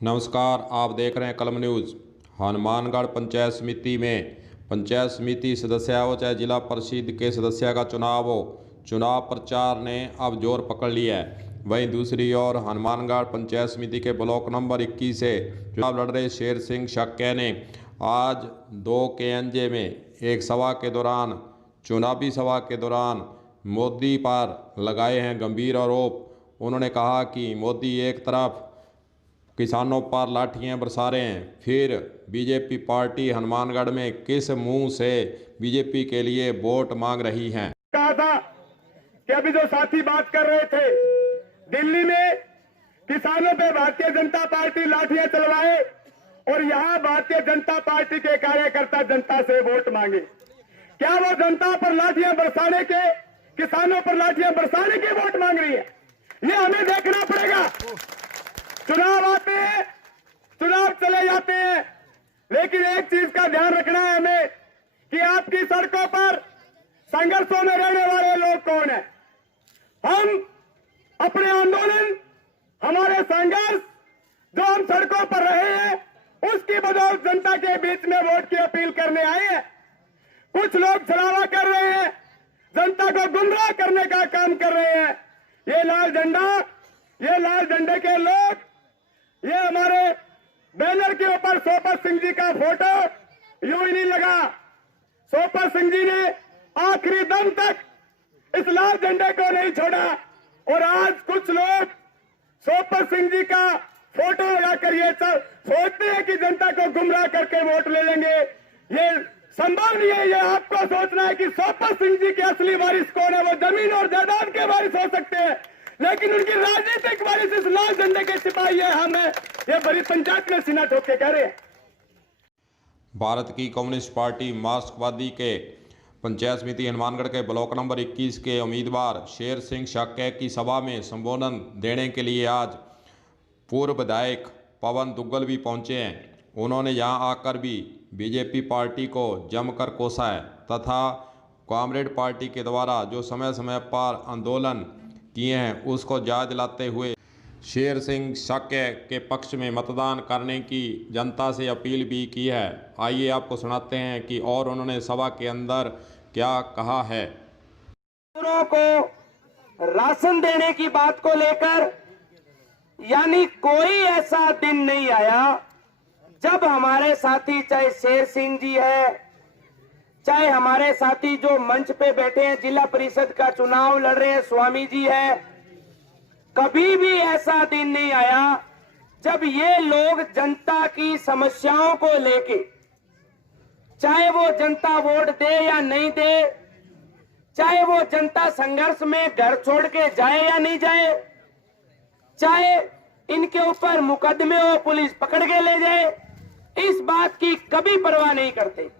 नमस्कार, आप देख रहे हैं कलम न्यूज़। हनुमानगढ़ पंचायत समिति में पंचायत समिति सदस्य हो चाहे जिला परिषद के सदस्य का चुनाव हो, चुनाव प्रचार ने अब जोर पकड़ लिया है। वहीं दूसरी ओर हनुमानगढ़ पंचायत समिति के ब्लॉक नंबर 21 से चुनाव लड़ रहे शेर सिंह शक्य ने आज 2 KNJ में एक सभा के दौरान चुनावी सभा के दौरान मोदी पर लगाए हैं गंभीर आरोप। उन्होंने कहा कि मोदी एक तरफ किसानों पर लाठियां बरसा रहे हैं, फिर बीजेपी पार्टी हनुमानगढ़ में किस मुंह से बीजेपी के लिए वोट मांग रही है। कहा था कि अभी जो साथी बात कर रहे थे, दिल्ली में किसानों पे भारतीय जनता पार्टी लाठियां चलवाए और यहां भारतीय जनता पार्टी के कार्यकर्ता जनता से वोट मांगे। क्या वो जनता पर लाठियां बरसाने के, किसानों पर लाठियां बरसाने के वोट मांग रही है? ये हमें देखना पड़ेगा। चुनाव आते हैं, चुनाव चले जाते हैं, लेकिन एक चीज का ध्यान रखना है हमें कि आपकी सड़कों पर संघर्षों में रहने वाले लोग कौन है। हम अपने आंदोलन, हमारे संघर्ष जो हम सड़कों पर रहे हैं, उसकी बदौलत जनता के बीच में वोट की अपील करने आए हैं। कुछ लोग छलावा कर रहे हैं, जनता को गुमराह करने का काम कर रहे हैं। ये लाल झंडे के लोग, ये हमारे बैनर के ऊपर सोपत सिंह जी का फोटो यूं ही नहीं लगा। सोपत सिंह जी ने आखिरी दम तक इस लाल झंडे को नहीं छोड़ा और आज कुछ लोग सोपत सिंह जी का फोटो लगाकर ये सोचते हैं कि जनता को गुमराह करके वोट ले लेंगे। ये संभव नहीं है। ये आपको सोचना है कि सोपत सिंह जी के असली वारिस कौन है। वो जमीन और जायदाद के वारिस हो सकते हैं, लेकिन उनकी राजनीतिक वारिस इस लाल झंडे के सिपाही है। हमें ये बड़ी पंचायत में सीना ठोक के कह रहे हैं। भारत की कम्युनिस्ट पार्टी मार्क्सवादी के पंचायत समिति हनुमानगढ़ के ब्लॉक नंबर 21 के उम्मीदवार शेर सिंह शक्य की सभा में संबोधन देने के लिए आज पूर्व विधायक पवन दुग्गल भी पहुंचे हैं। उन्होंने यहां आकर भी बीजेपी पार्टी को जमकर कोसा है तथा कॉमरेड पार्टी के द्वारा जो समय समय पर आंदोलन किए हैं उसको याद दिलाते हुए शेर सिंह शक्य के पक्ष में मतदान करने की जनता से अपील भी की है। आइए आपको सुनाते हैं कि और उन्होंने सभा के अंदर क्या कहा है। को राशन देने की बात को लेकर, यानी कोई ऐसा दिन नहीं आया जब हमारे साथी, चाहे शेर सिंह जी है, चाहे हमारे साथी जो मंच पे बैठे हैं, जिला परिषद का चुनाव लड़ रहे हैं स्वामी जी है, कभी भी ऐसा दिन नहीं आया जब ये लोग जनता की समस्याओं को लेके, चाहे वो जनता वोट दे या नहीं दे, चाहे वो जनता संघर्ष में घर छोड़ के जाए या नहीं जाए, चाहे इनके ऊपर मुकदमे हो, पुलिस पकड़ के ले जाए, इस बात की कभी परवाह नहीं करते।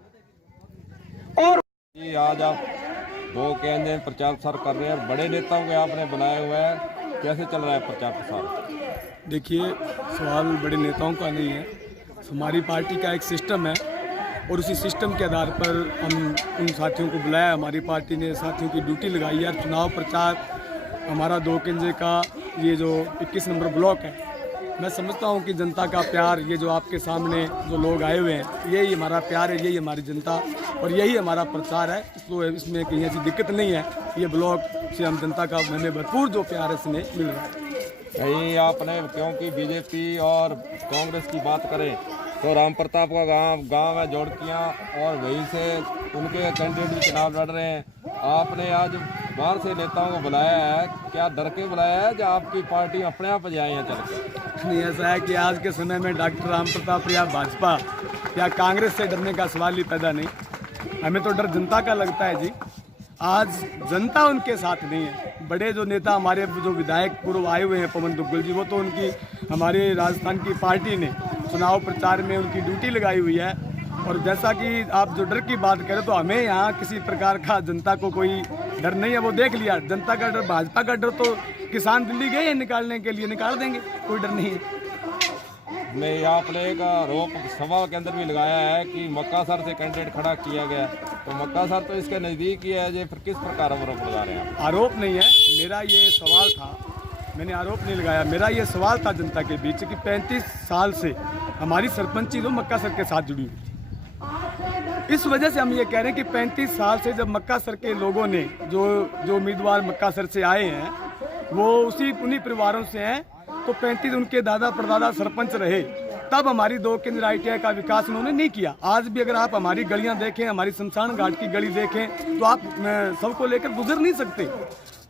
और आज आप 2 KNJ में प्रचार प्रसार कर रहे हैं, बड़े नेताओं को आपने बनाए हुए हैं, कैसे चल रहा है प्रचार प्रसार? देखिए, सवाल बड़े नेताओं का नहीं है, हमारी पार्टी का एक सिस्टम है और उसी सिस्टम के आधार पर हम उन साथियों को बुलाया। हमारी पार्टी ने साथियों की ड्यूटी लगाई है। चुनाव प्रचार हमारा 2 KNJ का ये जो 21 नंबर ब्लॉक है, मैं समझता हूँ कि जनता का प्यार, ये जो आपके सामने जो लोग आए हुए हैं, यही हमारा प्यार है, यही हमारी जनता और यही हमारा प्रचार है। तो इसमें कहीं ऐसी दिक्कत नहीं है। ये ब्लॉक से हम जनता का हमें भरपूर जो प्यार है इसमें मिल रहा है। कहीं आपने, क्योंकि बीजेपी और कांग्रेस की बात करें तो राम प्रताप का गांव है जोड़कियां और वहीं से उनके कैंडिडेट भी चुनाव लड़ रहे हैं। आपने आज बाहर से नेताओं को बुलाया है, क्या डर के बुलाया है या आपकी पार्टी अपने आप जाए हैं चल के? नहीं, ऐसा है कि आज के समय में डॉक्टर राम प्रताप या भाजपा या कांग्रेस से डरने का सवाल ही पैदा नहीं। हमें तो डर जनता का लगता है जी। आज जनता उनके साथ नहीं है। बड़े जो नेता हमारे जो विधायक पूर्व आए हुए हैं, पवन दुग्गल जी, वो तो उनकी हमारे राजस्थान की पार्टी ने चुनाव प्रचार में उनकी ड्यूटी लगाई हुई है। और जैसा कि आप जो डर की बात करें, तो हमें यहाँ किसी प्रकार का जनता को कोई डर नहीं है। वो देख लिया, जनता का डर, भाजपा का डर तो किसान दिल्ली गए हैं निकालने के लिए, निकाल देंगे, कोई डर नहीं है। नहीं, आपने एक आरोप सभा के अंदर भी लगाया है कि मक्कासर से कैंडिडेट खड़ा किया गया, तो मक्कासर तो इसके नज़दीक ही है, ये फिर किस प्रकार आरोप लगा रहे हैं? आरोप नहीं है, मेरा ये सवाल था मैंने आरोप नहीं लगाया। मेरा ये सवाल था जनता के बीच कि 35 साल से हमारी सरपंची तो मक्का सर के साथ जुड़ी हुई थी। इस वजह से हम ये कह रहे हैं कि 35 साल से जब मक्का सर के लोगों ने जो उम्मीदवार मक्का सर से आए हैं वो उन्हीं परिवारों से हैं, तो 35 उनके दादा परदादा सरपंच रहे, तब हमारी 2 केंद्र ITI का विकास उन्होंने नहीं किया। आज भी अगर आप हमारी गलियां देखें, हमारी शमशान घाट की गली देखें, तो आप सबको लेकर गुजर नहीं सकते।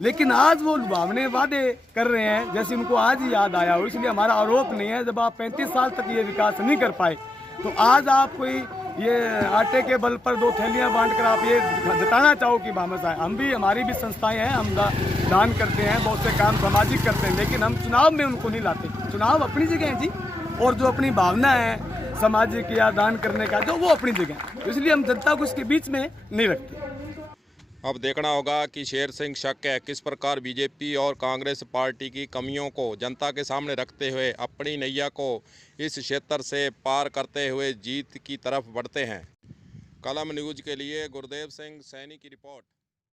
लेकिन आज वो लुभावने वादे कर रहे हैं जैसे उनको आज ही याद आया हो। इसलिए हमारा आरोप नहीं है, जब आप 35 साल तक ये विकास नहीं कर पाए तो आज आप कोई ये आटे के बल पर 2 थैलियां बांट कर आप ये जताना चाहो कि वापस आए। हमारी भी संस्थाएं हैं, हम दान करते हैं, बहुत से काम सामाजिक करते हैं, लेकिन हम चुनाव में उनको नहीं लाते। चुनाव अपनी जगह है जी, और जो अपनी भावना है सामाजिक या दान करने का, जो वो अपनी जगह है। इसलिए हम जनता को इसके बीच में नहीं रखते। अब देखना होगा कि शेर सिंह शक्य किस प्रकार बीजेपी और कांग्रेस पार्टी की कमियों को जनता के सामने रखते हुए अपनी नैया को इस क्षेत्र से पार करते हुए जीत की तरफ बढ़ते हैं। कलम न्यूज़ के लिए गुरदेव सिंह सैनी की रिपोर्ट।